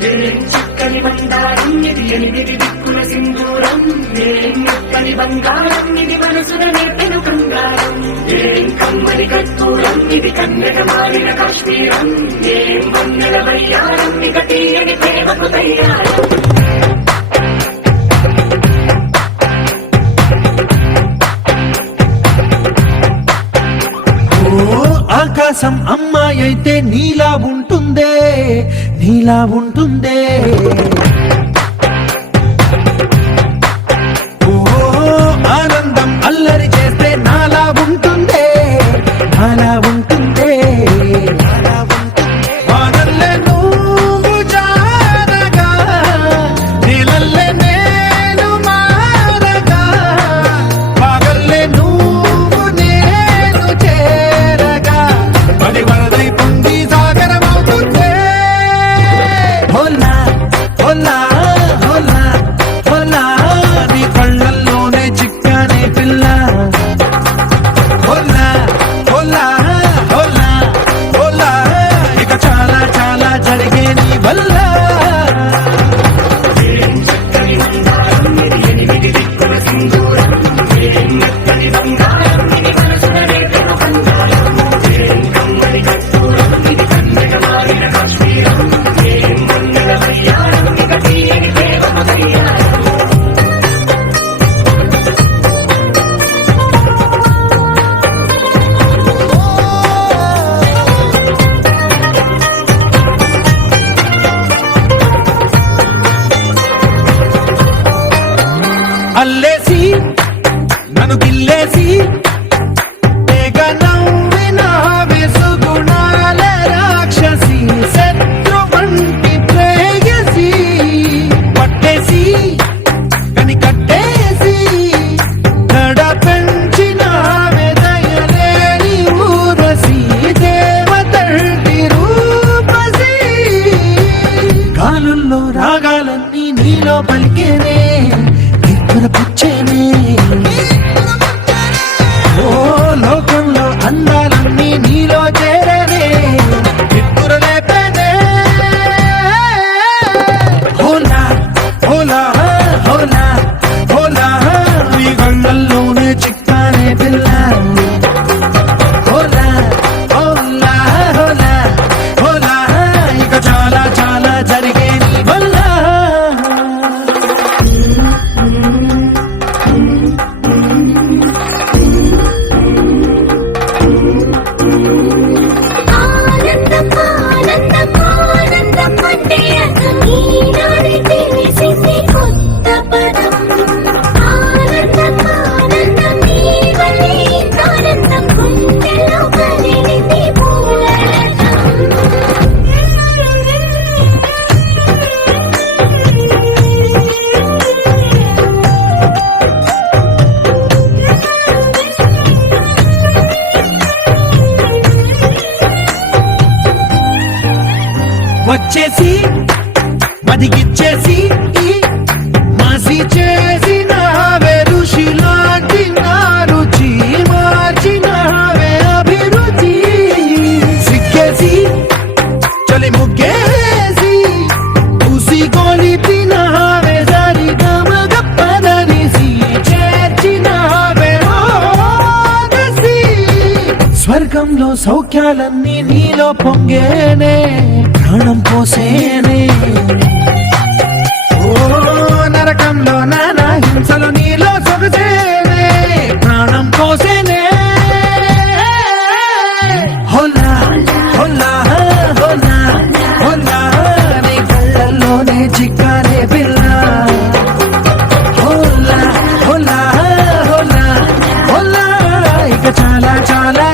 చిక్కని బంగారం ఇది ఎనిమిది దిక్కుల సింధూరం మెత్తని బంగారం ఇది మనసున నేర్పెను కంగారం కమ్మని కర్పూరం ఇది కన్నెగ మారిన కాశ్మీరం వందల వయ్యారం ఇక తీయని ప్రేమకు తయ్యారం ఆకాశం అమ్మాయి అయితే నీలా ఉంటుందే నీలా ఉంటుందే ఓ ఆనందం అల్లరి చేస్తే నాలా ఉంటుందే నాలా ఉంటుందే వానల్లే నువ్వు జారగా నీలల్లే నేను మారగా పగల్లే నువ్వు నేను చేరగా పడి వరదై పొంగి సాగరమవుతుందే హోలా హోలా హోలా హోలా నీ కళ్ళల్లోనే చిక్కానే పిల్ల హోలా హోలా హోలా హోలా ఇక చాలా చాలా జరిగే నీ వల్ల చక్కని బంగారం ఇది ఎనిమిది దిక్కుల సింధూరం మెత్తని బంగారం ఇది మనసున నేర్పెను కంగారం కమ్మని కర్పూరం ఇది కన్నెగ మారిన కాశ్మీరం వందల వయ్యారం ఇక తీయని ప్రేమకు తయ్యారం అల్లేసి నన్ను గిల్లేసి తెగ నవ్విన వెసుగుణాల రాక్షసి శత్రు వంటి ప్రేయసి పట్టేసి కని కట్టేసి నడ పెంచిన దయలేని ఊరసి దేవతంటి రూపసి గాలుల్లో రాగాలన్నీ నీలో పలికేనే పుచ్చేనే ఓ లోకంలో అందాలన్నీ నీలో చేరేనే నిప్పుర లేపేనే హోలా హోలా హోలా హోలా నీ గంగల్లోనే చిక్కానే పిల్ల హోలా హోలా హోలా హోలా ఇక చాలా చాలా జరిగే నీ వల్ల వచ్చేసి మదిగిచ్చేసి మాసి చేసిన ఋషిలాంటి నా రుచి మార్చినవే అభిరుచి సిక్కేసి చలి ముగ్గేసి ఉసి కొలిపినవే సరి గమ గప్పదనిసి చేర్చినవే రోదసి స్వర్గంలో సౌఖ్యాలన్నీ నీలో పొంగేనే ప్రాణం పోసేనే ఓ నరకంలో నానా హింసలు నీలో సొగసేనే ప్రాణం పోసేనే హోలా హోలా హోలా హోలా నీ కళ్ళల్లోనే చిక్కానే పిల్ల హోలా హోలా హోలా హోలా ఇక చాలా చాలా